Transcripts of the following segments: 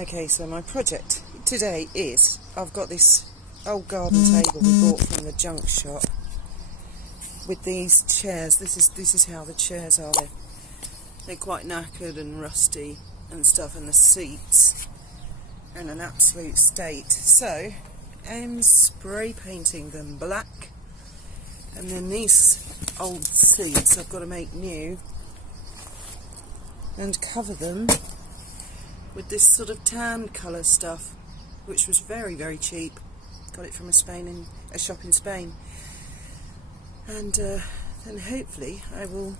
Okay, so my project today is, I've got this old garden table we bought from the junk shop with these chairs. This is how the chairs are. They're quite knackered and rusty and stuff, and the seats are in an absolute state. So I'm spray painting them black, and then these old seats I've got to make new and cover them with this sort of tan colour stuff, which was very, very cheap. Got it from a shop in Spain. And then hopefully I will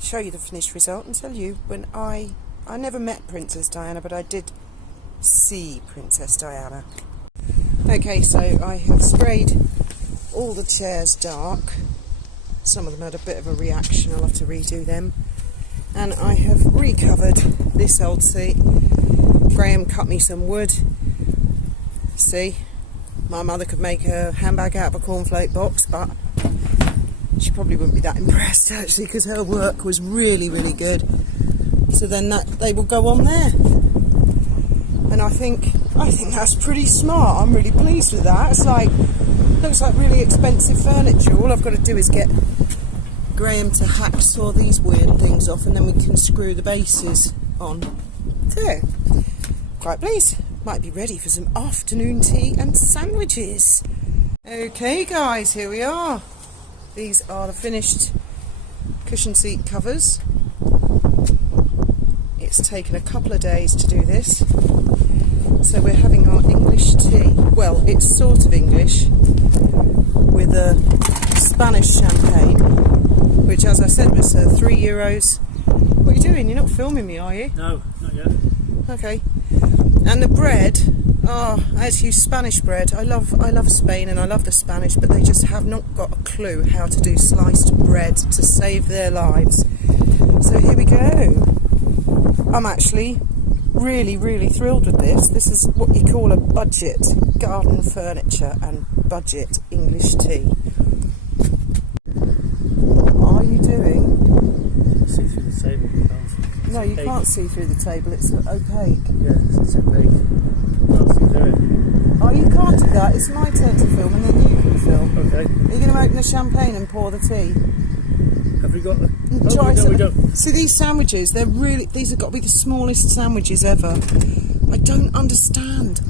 show you the finished result and tell you when I never met Princess Diana, but I did see Princess Diana. Okay, so I have sprayed all the chairs dark. Some of them had a bit of a reaction, I'll have to redo them. And I have recovered this old seat. Graham cut me some wood. See, my mother could make a handbag out of a cornflake box, but she probably wouldn't be that impressed actually, because her work was really, really good. So then they will go on there, and I think that's pretty smart. I'm really pleased with that. It's like, looks like really expensive furniture. All I've got to do is get Graham to hacksaw these weird things off, and then we can screw the bases on. There, quite pleased. Might be ready for some afternoon tea and sandwiches. Okay guys, here we are. These are the finished cushion seat covers. It's taken a couple of days to do this. So we're having our English tea. Well, it's sort of English with a Spanish champagne, which, as I said, was €3. What are you doing? You're not filming me, are you? No, not yet. Okay. And the bread, I had to use Spanish bread. I love Spain and I love the Spanish, but they just have not got a clue how to do sliced bread to save their lives. So here we go. I'm actually really, really thrilled with this. This is what you call a budget garden furniture and budget English tea. What are you doing? See through the table. No, you can't see through the table. It's opaque. Yeah, it's opaque. Can't see through it. Oh, you can't do that. It's my turn to film, and then you can film. Okay. Are you going to open the champagne and pour the tea? Have we got the... we don't. See, these sandwiches, these have got to be the smallest sandwiches ever. I don't understand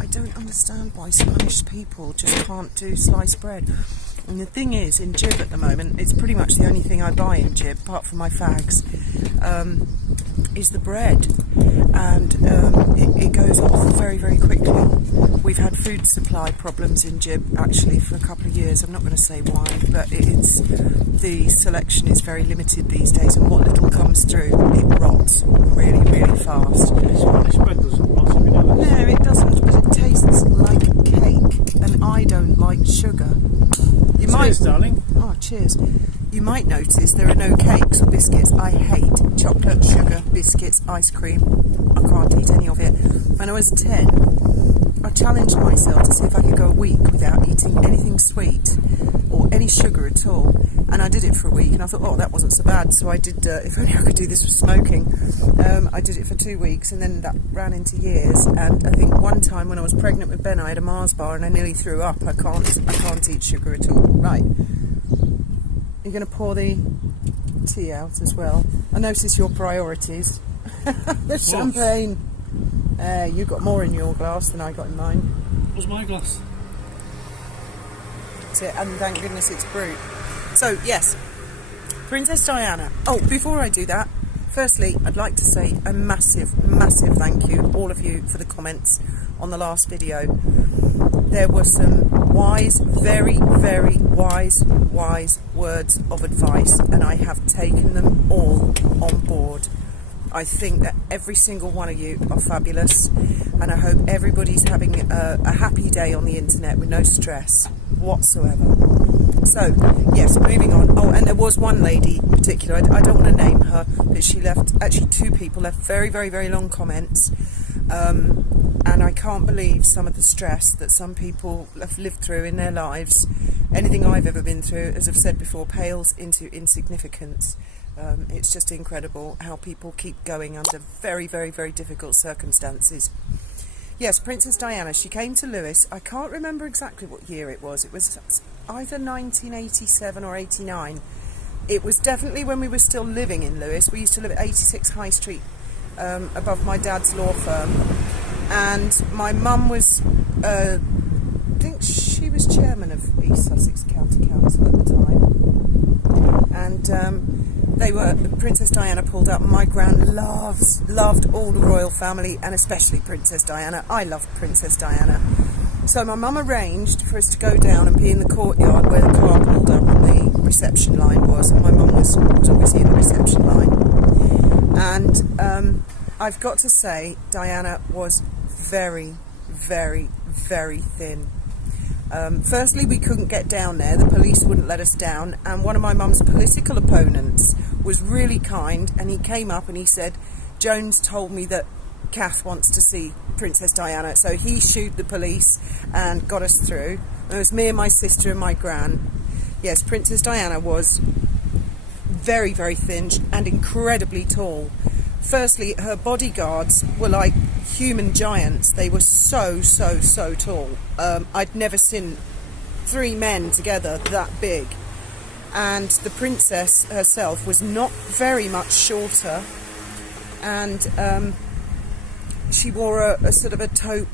why Spanish people just can't do sliced bread. And the thing is, in Jib at the moment, it's pretty much the only thing I buy in Jib, apart from my fags, is the bread. And it goes off very, very quickly. We've had food supply problems in Jib, actually, for a couple of years. I'm not going to say why, but the selection is very limited these days, and what little comes through, it rots really, really fast. Spanish bread doesn't rot, have you noticed? No, it doesn't, but it tastes like cake, and I don't like sugar. Cheers, darling. Oh, cheers. You might notice there are no cakes or biscuits. I hate chocolate, sugar, biscuits, ice cream. I can't eat any of it. When I was 10, I challenged myself to see if I could go a week without eating anything sweet or any sugar at all. And I did it for a week, and I thought, oh, that wasn't so bad. So I did, if only I could do this with smoking. I did it for 2 weeks, and then that ran into years. And I think one time when I was pregnant with Ben, I had a Mars bar and I nearly threw up. I can't eat sugar at all. Right. You're going to pour the tea out as well. I notice your priorities. The champagne. You got more in your glass than I got in mine. What's my glass? That's it, and thank goodness it's brut. So, yes, Princess Diana. Oh, before I do that, firstly, I'd like to say a massive, massive thank you, all of you, for the comments on the last video. There were some wise, very, very wise words of advice, and I have taken them all on board. I think that every single one of you are fabulous, and I hope everybody's having a happy day on the internet with no stress whatsoever. So, yes, moving on. Oh, and there was one lady in particular, I don't want to name her, but she left, actually 2 people left very, very, very long comments. And I can't believe some of the stress that some people have lived through in their lives. Anything I've ever been through, as I've said before, pales into insignificance. It's just incredible how people keep going under very, very, very difficult circumstances. Yes, Princess Diana. She came to Lewis. I can't remember exactly what year it was. It was either 1987 or 89. It was definitely when we were still living in Lewis. We used to live at 86 High Street, above my dad's law firm. And my mum was, I think she was chairman of East Sussex County Council at the time. And Princess Diana pulled up. My gran loved all the royal family, and especially Princess Diana. I loved Princess Diana. So my mum arranged for us to go down and be in the courtyard where the car pulled up and the reception line was. And my mum was obviously in the reception line. And I've got to say, Diana was very, very, very thin. Firstly, we couldn't get down there. The police wouldn't let us down. And one of my mum's political opponents was really kind, and he came up and he said, Jones told me that Kath wants to see Princess Diana. So he shooed the police and got us through. It was me and my sister and my gran. Yes, Princess Diana was very, very thin and incredibly tall. Firstly, her bodyguards were like human giants. They were so tall. I'd never seen 3 men together that big. And the princess herself was not very much shorter. And she wore a sort of a taupe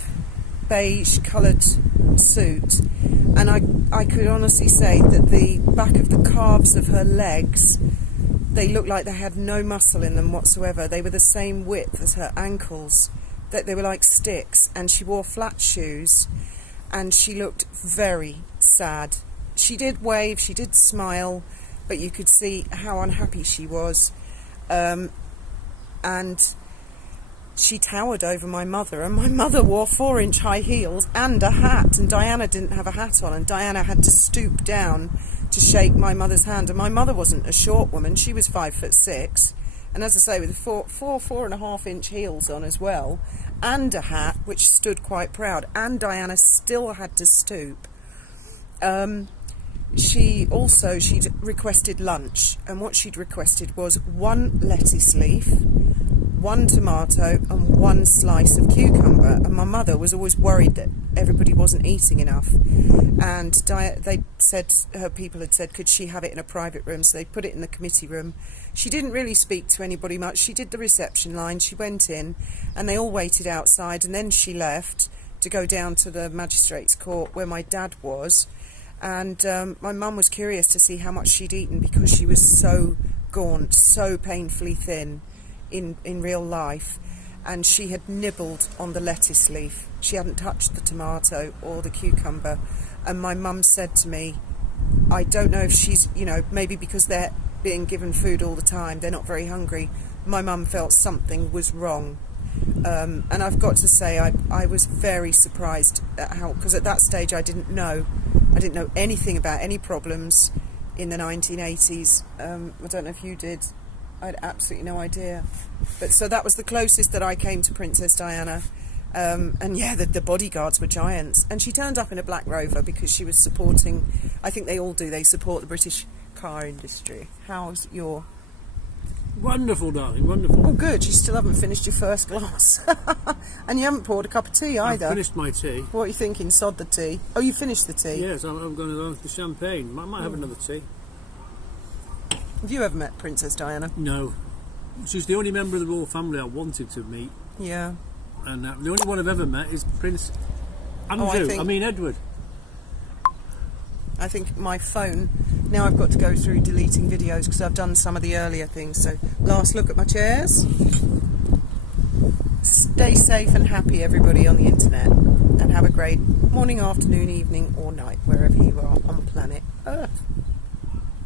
beige coloured suit. And I could honestly say that the back of the calves of her legs, they looked like they had no muscle in them whatsoever. They were the same width as her ankles. That they were like sticks, and she wore flat shoes, and she looked very sad. She did wave, she did smile, but you could see how unhappy she was. And she towered over my mother, and my mother wore 4-inch high heels and a hat, and Diana didn't have a hat on, and Diana had to stoop down to shake my mother's hand. And my mother wasn't a short woman, she was 5'6", and as I say, with 4.5-inch heels on as well, and a hat which stood quite proud, and Diana still had to stoop. She'd requested lunch, and what she'd requested was 1 lettuce leaf, 1 tomato and 1 slice of cucumber. And my mother was always worried that everybody wasn't eating enough, and they said, her people had said, could she have it in a private room? So they put it in the committee room. She didn't really speak to anybody much. She did the reception line, she went in, and they all waited outside, and then she left to go down to the magistrates' court where my dad was. And my mum was curious to see how much she'd eaten, because she was so gaunt, so painfully thin in real life, and she had nibbled on the lettuce leaf. She hadn't touched the tomato or the cucumber. And my mum said to me, I don't know if she's, maybe because they're being given food all the time, they're not very hungry. My mum felt something was wrong. And I've got to say, I was very surprised at how, because at that stage I didn't know anything about any problems in the 1980s. I don't know if you did. I had absolutely no idea. But so that was the closest that I came to Princess Diana. And yeah, the bodyguards were giants. And she turned up in a Black Rover because she was supporting, I think they all do, they support the British car industry. How's your... Wonderful, darling, wonderful. Oh, good. You still haven't finished your first glass. And you haven't poured a cup of tea either. I've finished my tea. What are you thinking? Sod the tea? Oh, you finished the tea? Yes, I'm going to have the champagne. I might have another tea. Have you ever met Princess Diana? No. She's the only member of the royal family I wanted to meet. Yeah. And the only one I've ever met is Prince Andrew. Edward. I think my phone, now I've got to go through deleting videos because I've done some of the earlier things. So, last look at my chairs. Stay safe and happy, everybody on the internet. And have a great morning, afternoon, evening or night, wherever you are on planet Earth.